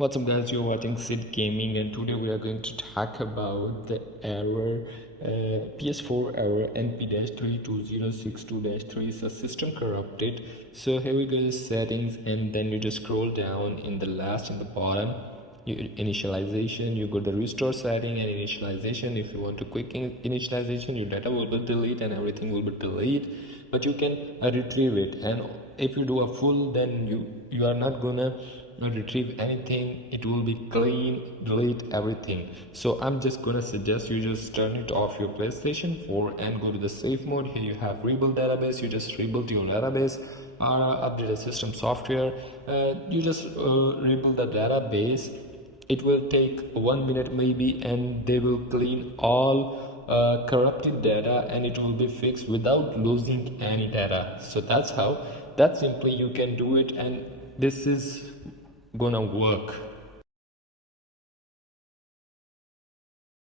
What's up guys, you're watching Sid Gaming and today we are going to talk about the error PS4 error NP-32062-3 is a system corrupted. So here we go to settings and then you just scroll down in the bottom initialization, you go to restore setting and initialization. If you want to quick initialization, your data will be deleted and everything will be deleted, but you can retrieve it. And if you do a full, then you are not gonna retrieve anything, it will be clean, delete everything. So I'm just gonna suggest you just turn it off your PlayStation 4 and go to the safe mode. Here you have rebuild database, you just rebuild your database or update the system software. You just rebuild the database. It will take 1 minute maybe and they will clean all corrupted data and it will be fixed without losing any data. So that simply you can do it, and this is gonna work.